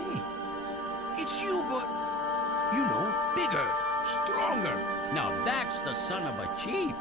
me. It's you, but, you know, bigger, stronger. Now that's the son of a chief.